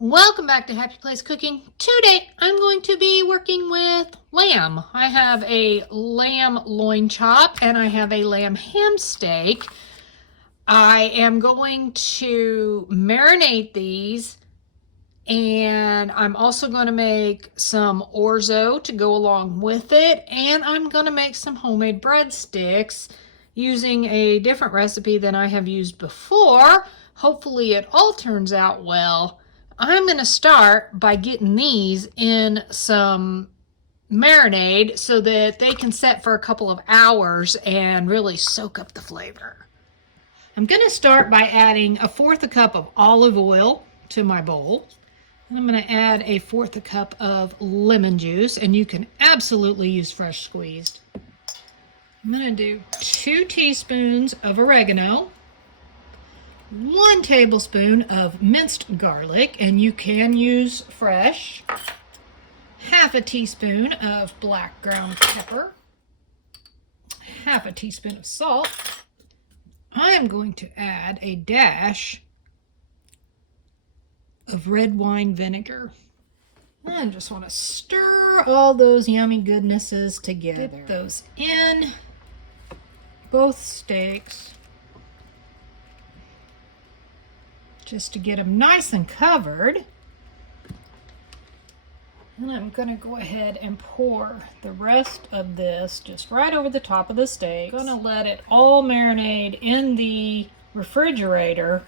Welcome back to Happy Place Cooking. Today I'm going to be working with lamb. I have a lamb loin chop and I have a lamb ham steak. I am going to marinate these, and I'm also going to make some orzo to go along with it, and I'm going to make some homemade breadsticks using a different recipe than I have used before. Hopefully it all turns out well. I'm going to start by getting these in some marinade so that they can set for a couple of hours and really soak up the flavor. I'm going to start by adding 1/4 cup of olive oil to my bowl. I'm going to add 1/4 cup of lemon juice, and you can absolutely use fresh squeezed. I'm going to do 2 teaspoons of oregano, 1 tablespoon of minced garlic, and you can use fresh, 1/2 teaspoon of black ground pepper, 1/2 teaspoon of salt. I am going to add a dash of red wine vinegar. I just want to stir all those yummy goodnesses together. Dip those in both steaks, just to get them nice and covered. And I'm going to go ahead and pour the rest of this just right over the top of the steak. I'm going to let it all marinate in the refrigerator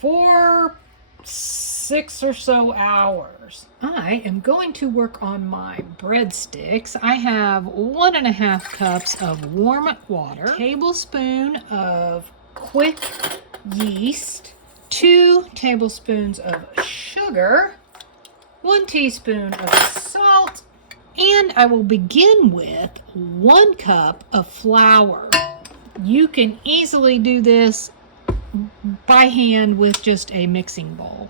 for 6 or so hours. I am going to work on my breadsticks. I have 1.5 cups of warm water, a tablespoon of quick yeast, 2 tablespoons of sugar, 1 teaspoon of salt, and I will begin with 1 cup of flour. You can easily do this by hand with just a mixing bowl.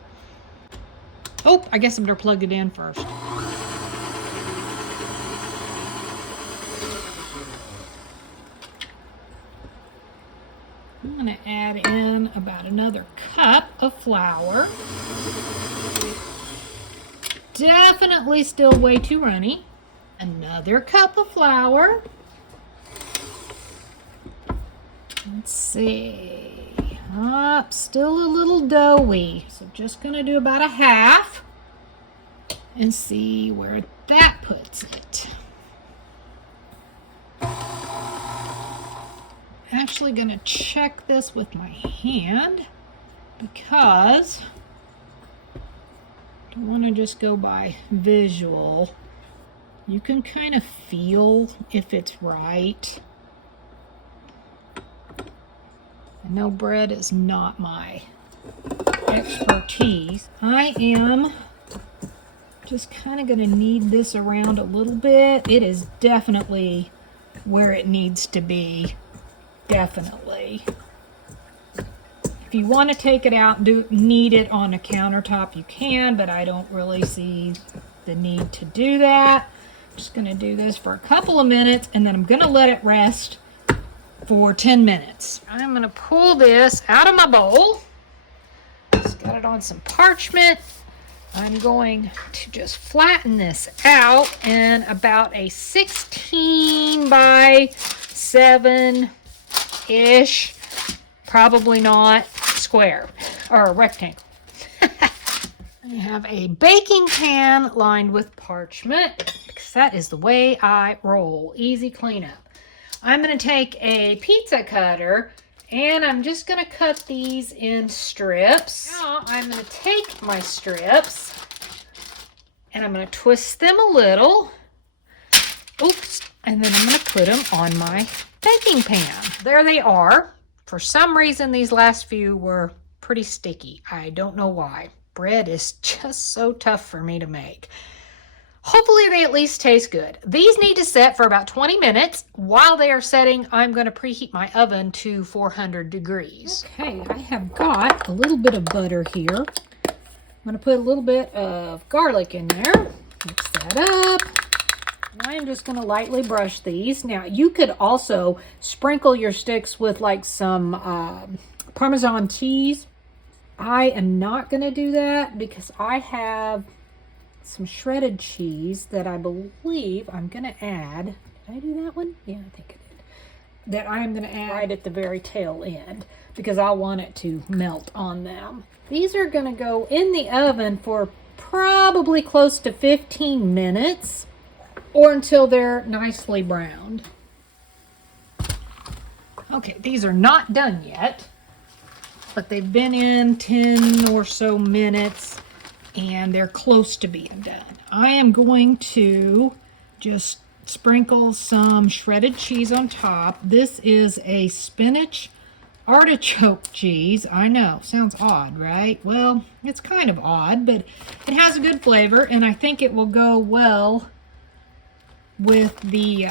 Oh, I guess I'm going to plug it in first. I'm going to add in about another cup of flour. Definitely still way too runny. Another cup of flour. Let's see. Still a little doughy. So just going to do about 1/2 and see where that puts it. Actually going to check this with my hand because I don't want to just go by visual. You can kind of feel if it's right. I know bread is not my expertise. I am just kind of going to knead this around a little bit. It is definitely where it needs to be. Definitely. If you want to take it out and knead it on a countertop, you can, but I don't really see the need to do that. I'm just going to do this for a couple of minutes, and then I'm going to let it rest for 10 minutes. I'm going to pull this out of my bowl. Just got it on some parchment. I'm going to just flatten this out in about a 16 by 7-ish, probably not square or a rectangle. I have a baking pan lined with parchment because that is the way I roll. Easy cleanup. I'm going to take a pizza cutter and I'm just going to cut these in strips. Now I'm going to take my strips and I'm going to twist them a little. Oops. And then I'm going to put them on my baking pan. There they are. For some reason, these last few were pretty sticky. I don't know why. Bread is just so tough for me to make. Hopefully they at least taste good. These need to set for about 20 minutes. While they are setting, I'm going to preheat my oven to 400 degrees. Okay, I have got a little bit of butter here. I'm going to put a little bit of garlic in there. Mix that up. I'm just going to lightly brush these. Now, you could also sprinkle your sticks with like some Parmesan cheese. I am not going to do that because I have some shredded cheese that I believe I'm going to add. Did I do that one? Yeah, I think I did. That I'm going to add right at the very tail end because I want it to melt on them. These are going to go in the oven for probably close to 15 minutes or until they're nicely browned. Okay, these are not done yet, but they've been in 10 or so minutes and they're close to being done. I am going to just sprinkle some shredded cheese on top. This is a spinach artichoke cheese. I know, sounds odd, right? Well, it's kind of odd, but it has a good flavor, and I think it will go well with the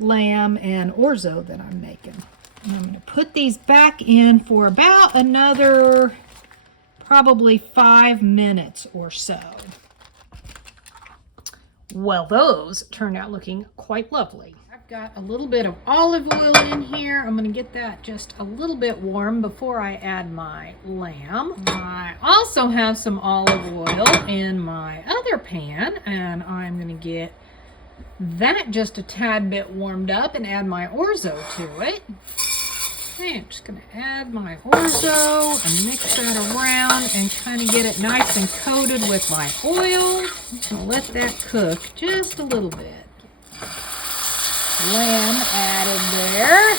lamb and orzo that I'm making. And I'm going to put these back in for about another probably 5 minutes or so. Well, those turned out looking quite lovely. I've got a little bit of olive oil in here. I'm going to get that just a little bit warm before I add my lamb. I also have some olive oil in my other pan, and I'm going to get that just a tad bit warmed up and add my orzo to it. Okay, I'm just going to add my orzo and mix that around and kind of get it nice and coated with my oil. I'm going to let that cook just a little bit. Lamb added there.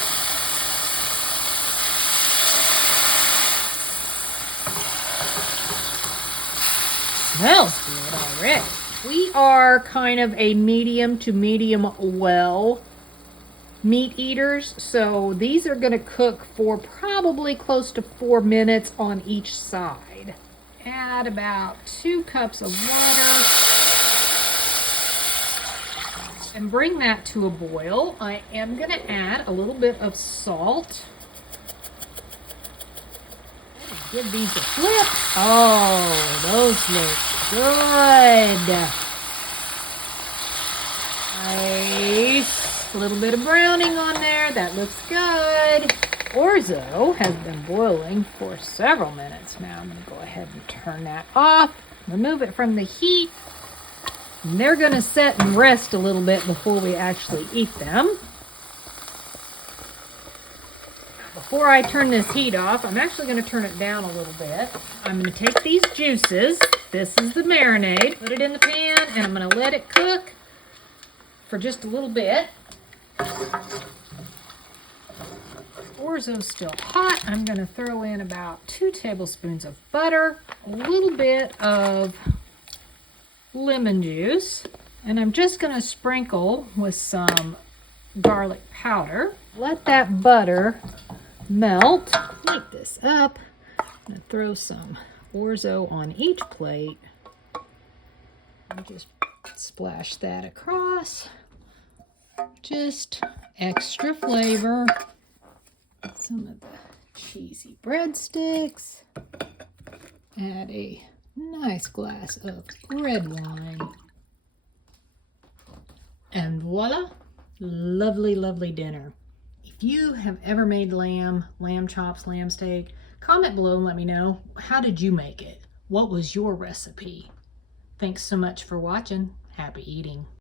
Smells good already. We are kind of a medium to medium well meat eaters, so these are going to cook for probably close to 4 minutes on each side. Add about 2 cups of water and bring that to a boil. I am going to add a little bit of salt. Give these a flip. Oh, those look good. Nice. A little bit of browning on there. That looks good. Orzo has been boiling for several minutes now. I'm going to go ahead and turn that off. Remove it from the heat. And they're going to set and rest a little bit before we actually eat them. Before I turn this heat off, I'm actually going to turn it down a little bit. I'm going to take these juices. This is the marinade. Put it in the pan, and I'm going to let it cook for just a little bit. Orzo's still hot. I'm going to throw in about 2 tablespoons of butter, a little bit of lemon juice, and I'm just going to sprinkle with some garlic powder. Let that butter melt. Heat this up. I'm going to throw some orzo on each plate. And just splash that across. Just extra flavor. Some of the cheesy breadsticks. Add a nice glass of red wine. And voila, lovely, lovely dinner. If you have ever made lamb chops, lamb steak, comment below and let me know. How did you make it? What was your recipe? Thanks so much for watching. Happy eating.